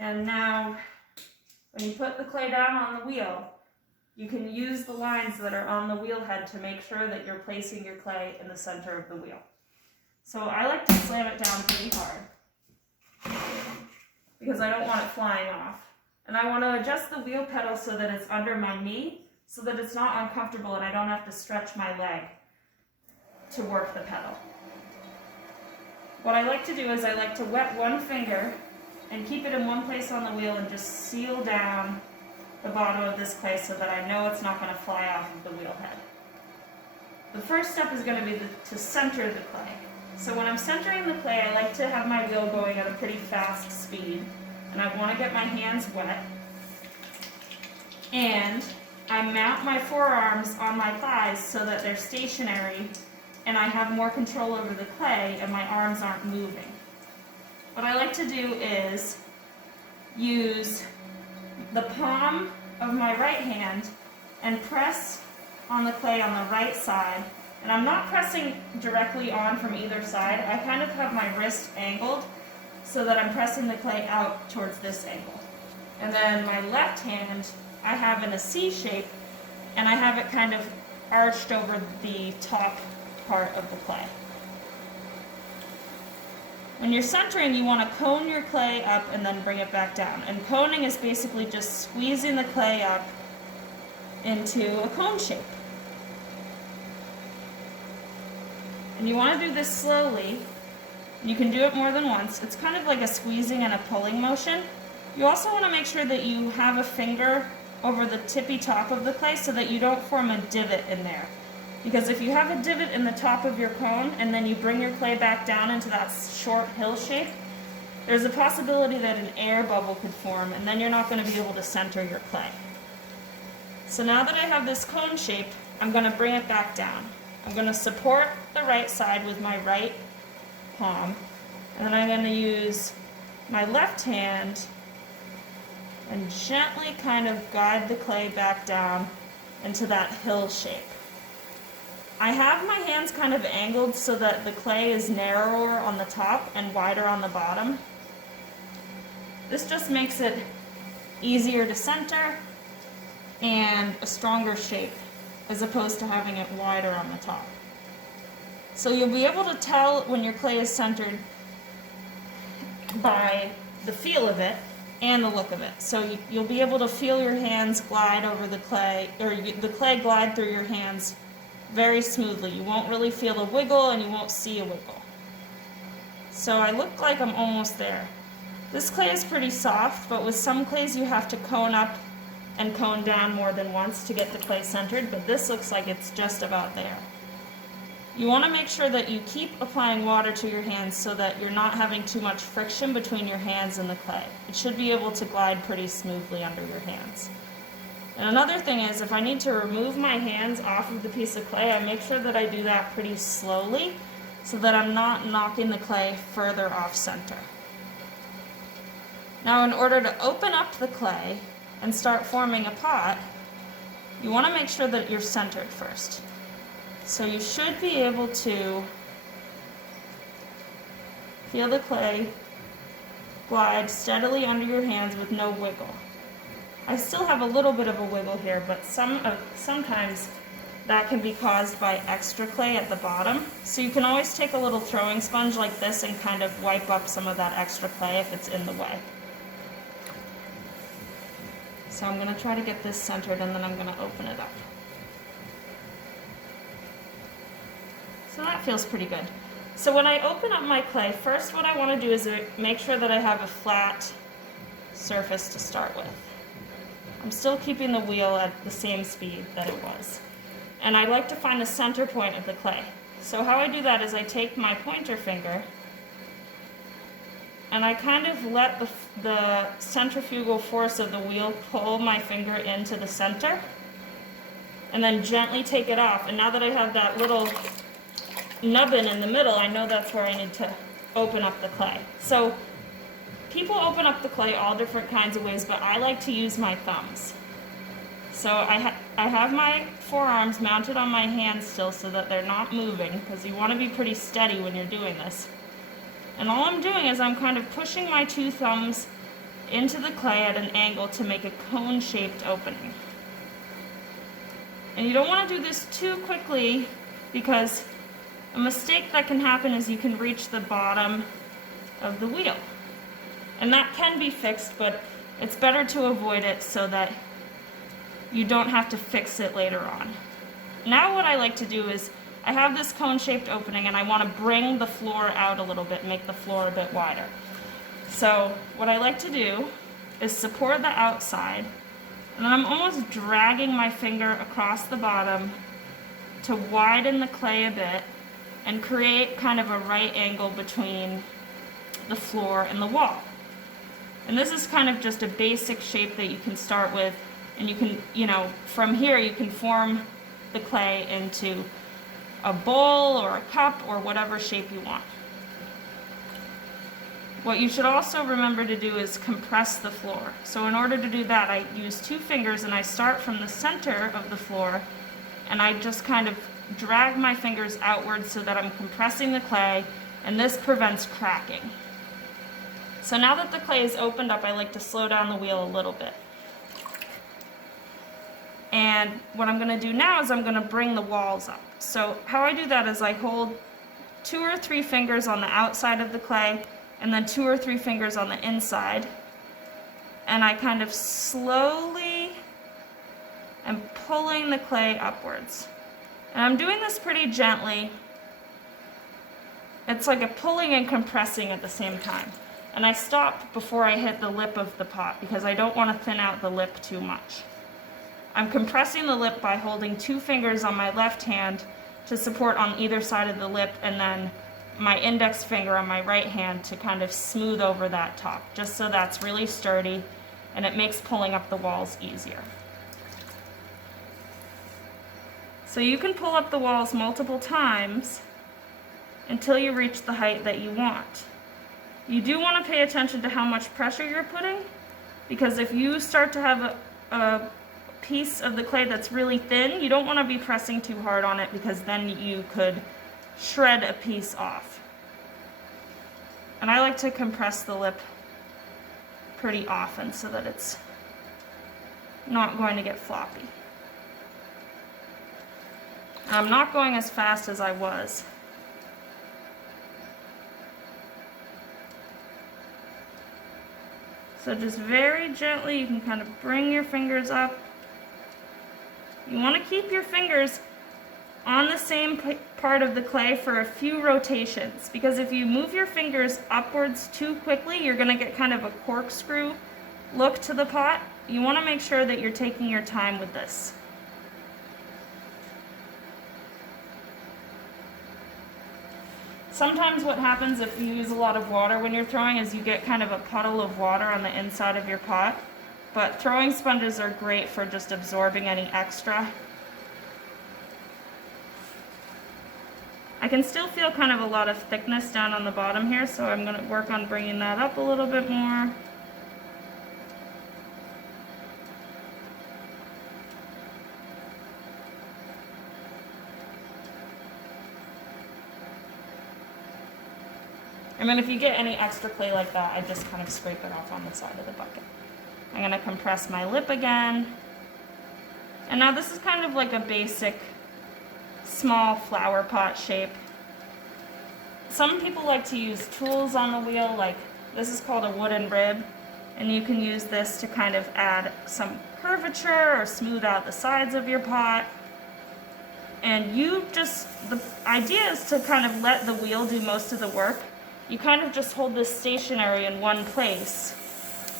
And now, when you put the clay down on the wheel, you can use the lines that are on the wheel head to make sure that you're placing your clay in the center of the wheel. So I like to slam it down pretty hard because I don't want it flying off. And I want to adjust the wheel pedal so that it's under my knee, so that it's not uncomfortable and I don't have to stretch my leg to work the pedal. What I like to do is I like to wet one finger and keep it in one place on the wheel and just seal down the bottom of this clay so that I know it's not going to fly off of the wheel head. The first step is going to be to center the clay. So when I'm centering the clay, I like to have my wheel going at a pretty fast speed, and I want to get my hands wet. And I mount my forearms on my thighs so that they're stationary and I have more control over the clay and my arms aren't moving. What I like to do is use the palm of my right hand and press on the clay on the right side. And I'm not pressing directly on from either side. I kind of have my wrist angled so that I'm pressing the clay out towards this angle. And then my left hand I have in a C shape, and I have it kind of arched over the top part of the clay. When you're centering, you want to cone your clay up and then bring it back down. And coning is basically just squeezing the clay up into a cone shape. And you want to do this slowly. You can do it more than once. It's kind of like a squeezing and a pulling motion. You also want to make sure that you have a finger over the tippy top of the clay so that you don't form a divot in there. Because if you have a divot in the top of your cone and then you bring your clay back down into that short hill shape, there's a possibility that an air bubble could form, and then you're not going to be able to center your clay. So now that I have this cone shape, I'm going to bring it back down. I'm going to support the right side with my right palm, and then I'm going to use my left hand and gently kind of guide the clay back down into that hill shape. I have my hands kind of angled so that the clay is narrower on the top and wider on the bottom. This just makes it easier to center and a stronger shape as opposed to having it wider on the top. So you'll be able to tell when your clay is centered by the feel of it and the look of it. So you'll be able to feel your hands glide over the clay, or the clay glide through your hands very smoothly. You won't really feel a wiggle and you won't see a wiggle. So I look like I'm almost there. This clay is pretty soft, but with some clays you have to cone up and cone down more than once to get the clay centered, but this looks like it's just about there. You want to make sure that you keep applying water to your hands so that you're not having too much friction between your hands and the clay. It should be able to glide pretty smoothly under your hands. And another thing is, if I need to remove my hands off of the piece of clay, I make sure that I do that pretty slowly so that I'm not knocking the clay further off center. Now, in order to open up the clay and start forming a pot, you want to make sure that you're centered first. So you should be able to feel the clay glide steadily under your hands with no wiggle. I still have a little bit of a wiggle here, but sometimes that can be caused by extra clay at the bottom. So you can always take a little throwing sponge like this and kind of wipe up some of that extra clay if it's in the way. So I'm going to try to get this centered and then I'm going to open it up. So that feels pretty good. So when I open up my clay, first what I want to do is make sure that I have a flat surface to start with. I'm still keeping the wheel at the same speed that it was. And I like to find the center point of the clay. So how I do that is I take my pointer finger and I kind of let the centrifugal force of the wheel pull my finger into the center and then gently take it off. And now that I have that little nubbin in the middle, I know that's where I need to open up the clay. So people open up the clay all different kinds of ways, but I like to use my thumbs. So I have my forearms mounted on my hands still so that they're not moving, because you want to be pretty steady when you're doing this. And all I'm doing is I'm kind of pushing my two thumbs into the clay at an angle to make a cone-shaped opening. And you don't want to do this too quickly, because a mistake that can happen is you can reach the bottom of the wheel. And that can be fixed, but it's better to avoid it so that you don't have to fix it later on. Now what I like to do is, I have this cone-shaped opening and I want to bring the floor out a little bit, make the floor a bit wider. So what I like to do is support the outside, and then I'm almost dragging my finger across the bottom to widen the clay a bit and create kind of a right angle between the floor and the wall. And this is kind of just a basic shape that you can start with, and you can, from here you can form the clay into a bowl or a cup or whatever shape you want. What you should also remember to do is compress the floor. So in order to do that, I use 2 fingers and I start from the center of the floor, and I just kind of drag my fingers outwards so that I'm compressing the clay, and this prevents cracking. So now that the clay is opened up, I like to slow down the wheel a little bit. And what I'm going to do now is I'm going to bring the walls up. So how I do that is I hold 2 or 3 fingers on the outside of the clay, and then 2 or 3 fingers on the inside, and I kind of slowly am pulling the clay upwards. And I'm doing this pretty gently. It's like a pulling and compressing at the same time. And I stop before I hit the lip of the pot because I don't want to thin out the lip too much. I'm compressing the lip by holding 2 fingers on my left hand to support on either side of the lip, and then my index finger on my right hand to kind of smooth over that top, just so that's really sturdy and it makes pulling up the walls easier. So you can pull up the walls multiple times until you reach the height that you want. You do want to pay attention to how much pressure you're putting, because if you start to have a piece of the clay that's really thin, you don't want to be pressing too hard on it, because then you could shred a piece off. And I like to compress the lip pretty often so that it's not going to get floppy. And I'm not going as fast as I was. So just very gently, you can kind of bring your fingers up. You want to keep your fingers on the same part of the clay for a few rotations, because if you move your fingers upwards too quickly, you're going to get kind of a corkscrew look to the pot. You want to make sure that you're taking your time with this. Sometimes what happens if you use a lot of water when you're throwing is you get kind of a puddle of water on the inside of your pot, but throwing sponges are great for just absorbing any extra. I can still feel kind of a lot of thickness down on the bottom here, so I'm going to work on bringing that up a little bit more. And then if you get any extra clay like that, I just kind of scrape it off on the side of the bucket. I'm going to compress my lip again. And now this is kind of like a basic small flower pot shape. Some people like to use tools on the wheel, like this is called a wooden rib, and you can use this to kind of add some curvature or smooth out the sides of your pot. And the idea is to kind of let the wheel do most of the work. You kind of just hold this stationary in one place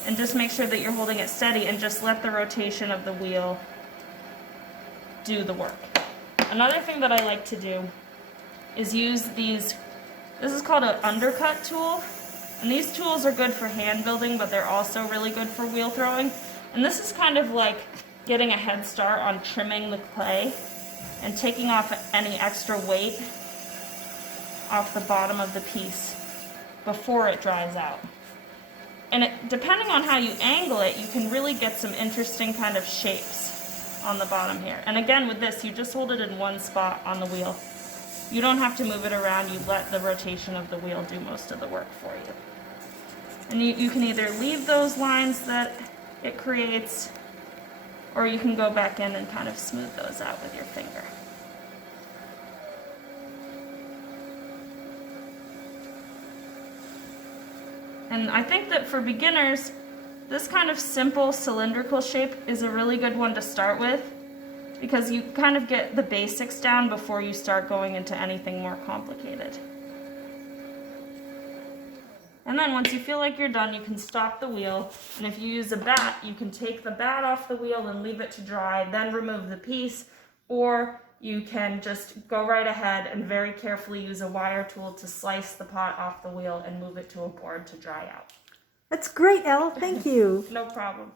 and just make sure that you're holding it steady and just let the rotation of the wheel do the work. Another thing that I like to do is use these, this is called an undercut tool, and these tools are good for hand building, but they're also really good for wheel throwing. And this is kind of like getting a head start on trimming the clay and taking off any extra weight off the bottom of the piece before it dries out. And depending on how you angle it, you can really get some interesting kind of shapes on the bottom here. And again, with this, you just hold it in one spot on the wheel. You don't have to move it around. You let the rotation of the wheel do most of the work for you. And you can either leave those lines that it creates, or you can go back in and kind of smooth those out with your finger. And I think that for beginners, this kind of simple cylindrical shape is a really good one to start with, because you kind of get the basics down before you start going into anything more complicated. And then once you feel like you're done, you can stop the wheel, and if you use a bat, you can take the bat off the wheel and leave it to dry, then remove the piece, or you can just go right ahead and very carefully use a wire tool to slice the pot off the wheel and move it to a board to dry out. That's great, Elle. Thank you. No problem.